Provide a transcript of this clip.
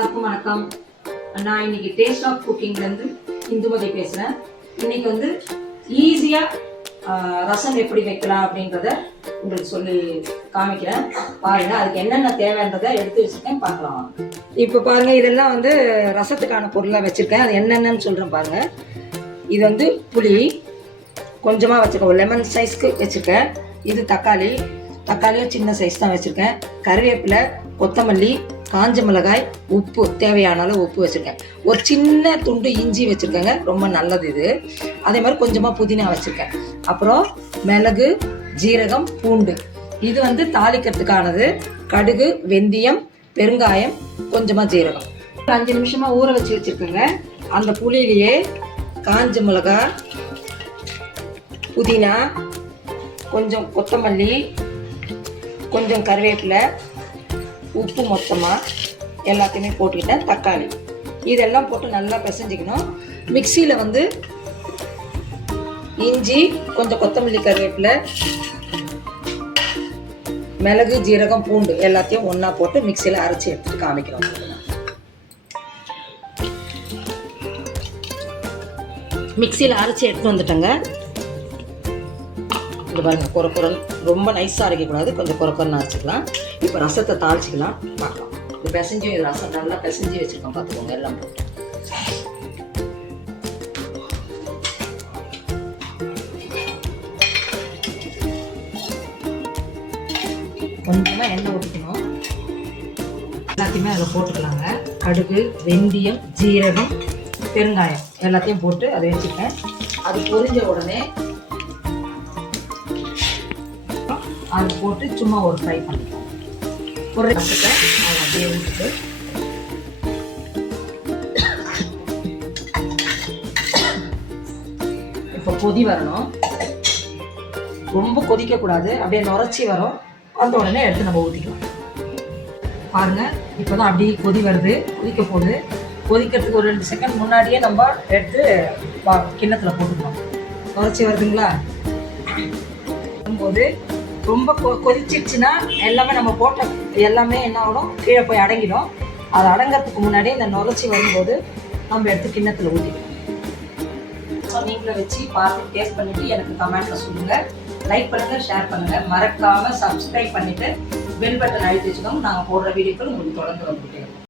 வணக்கம். நான் இன்னைக்கு டேஸ்ட் ஆஃப் குக்கிங்லேருந்து இந்துமதி பேசுகிறேன். இன்னைக்கு வந்து ஈஸியாக ரசம் எப்படி வைக்கலாம் அப்படின்றத உங்களுக்கு சொல்லி காமிக்கிறேன். பாருங்க, அதுக்கு என்னென்ன தேவைன்றதை எடுத்து வச்சுருக்கேன், பார்க்கலாம். இப்போ பாருங்க, இதெல்லாம் வந்து ரசத்துக்கான பொருளாக வச்சுருக்கேன். அது என்னென்னு சொல்கிறேன் பாருங்க. இது வந்து புளி கொஞ்சமாக வச்சுருக்கேன், ஒரு லெமன் சைஸ்க்கு வச்சுருக்கேன். இது தக்காளியும் சின்ன சைஸ் தான் வச்சுருக்கேன். கருவேப்பிலை, கொத்தமல்லி, காஞ்ச மிளகாய், உப்பு, தேவையான அளவு உப்பு வச்சுருக்கேன். ஒரு சின்ன துண்டு இஞ்சி வச்சுருக்கேங்க, ரொம்ப நல்லது இது. அதே மாதிரி கொஞ்சமாக புதினா வச்சுருக்கேன். அப்புறம் மிளகு, ஜீரகம், பூண்டு. இது வந்து தாளிக்கிறதுக்கானது. கடுகு, வெந்தயம், பெருங்காயம், கொஞ்சமாக ஜீரகம். 5 நிமிஷமாக ஊற வச்சு வச்சுருக்கேங்க. அந்த புளியிலேயே காஞ்ச மிளகாய், புதினா, கொஞ்சம் கொத்தமல்லி, கொஞ்சம் கருவேப்பிலை, உப்பு மொத்தமாக எல்லாத்தையுமே போட்டுக்கிட்டேன். தக்காளி இதெல்லாம் போட்டு நல்லா பிசைஞ்சிக்கணும். மிக்சியில் வந்து இஞ்சி, கொஞ்சம் கொத்தமல்லி, கருவேப்பிலை, மிளகு, ஜீரகம், பூண்டு எல்லாத்தையும் ஒன்றா போட்டு மிக்சியில் அரைச்சி எடுத்துட்டு காமிக்கிறோம். மிக்சியில் அரைச்சி எடுத்து வந்துட்டேங்க. இது பாருங்க, குறக்குறன்னு, ரொம்ப நைஸாக அரைக்கக்கூடாது, கொஞ்சம் குறக்குறன்னு அரைச்சிக்கலாம். இப்போ ரசத்தை தாளிச்சிக்கலாம், பார்க்கலாம். இது பிசைஞ்சு, ரசம் நல்லா பிசைஞ்சு வச்சுருக்கோம், பார்த்துக்கோங்க. எல்லாம் போட்டு கொஞ்சமாக எண்ணெய் ஊற்றிக்கணும். எல்லாத்தையுமே அதில் போட்டுக்கலாங்க. கடுகு, வெந்தயம், ஜீரகம், பெருங்காயம் எல்லாத்தையும் போட்டு அதை வச்சுக்கேன். அது பொரிஞ்ச உடனே அது போட்டு சும்மா ஒரு ஃப்ரை பண்ணிக்கலாம். ஒரு ரசத்தை அதை அப்படியே ஊற்றிட்டு இப்போ கொதி வரணும். ரொம்ப கொதிக்கக்கூடாது, அப்படியே நுரைச்சி வரும். அந்த உடனே எடுத்து நம்ம ஊற்றிக்கலாம். பாருங்க, இப்போதான் அப்படியே கொதி வருது, கொதிக்க போகுது. கொதிக்கிறதுக்கு ஒரு 2 செகண்ட் முன்னாடியே நம்ம எடுத்து கிண்ணத்தில் போட்டுக்கலாம். நுரைச்சி வருதுங்களா? போது ரொம்ப கொதிச்சிடுச்சுன்னா எல்லாமே நம்ம போட்ட எல்லாமே என்ன ஆகும், கீழே போய் அடங்கிடும். அது அடங்கிறதுக்கு முன்னாடி இந்த நுரைச்சி வரும்போது நம்ம எடுத்து கிண்ணத்தில் ஊற்றிக்கலாம். நீங்களும் வச்சு பார்த்து டேஸ்ட் பண்ணிவிட்டு எனக்கு கமெண்ட்டில் சொல்லுங்கள். லைக் பண்ணுங்கள், ஷேர் பண்ணுங்கள். மறக்காமல் சப்ஸ்கிரைப் பண்ணிவிட்டு பெல் பட்டன் அழுத்தி வச்சுக்கோங்க. நாங்கள் போடுற வீடியோக்கள் உங்களுக்கு தொடர்ந்து வந்துட்டே இருக்கும்.